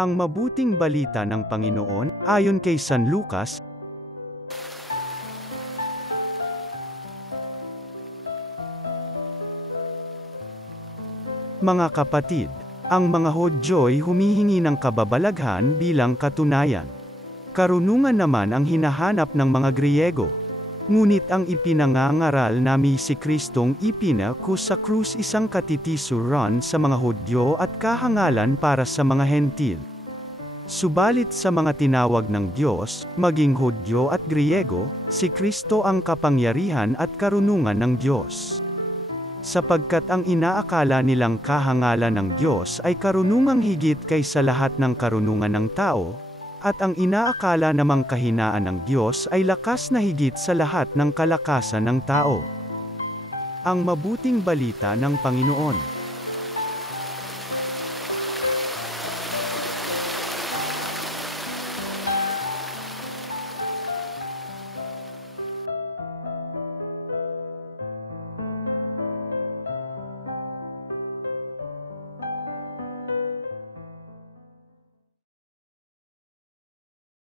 Ang mabuting balita ng Panginoon, ayon kay San Lucas. Mga kapatid, ang mga Hudyo'y humihingi ng kababalaghan bilang katunayan. Karunungan naman ang hinahanap ng mga Griyego. Ngunit ang ipinangangaral namin si Kristong ipinako sa krus isang katitisuran sa mga Hudyo at kahangalan para sa mga Hentil. Subalit sa mga tinawag ng Diyos, maging Hudyo at Griyego, si Kristo ang kapangyarihan at karunungan ng Diyos. Sapagkat ang inaakala nilang kahangalan ng Diyos ay karunungang higit kaysa lahat ng karunungan ng tao, at ang inaakala namang kahinaan ng Diyos ay lakas na higit sa lahat ng kalakasan ng tao. Ang mabuting balita ng Panginoon.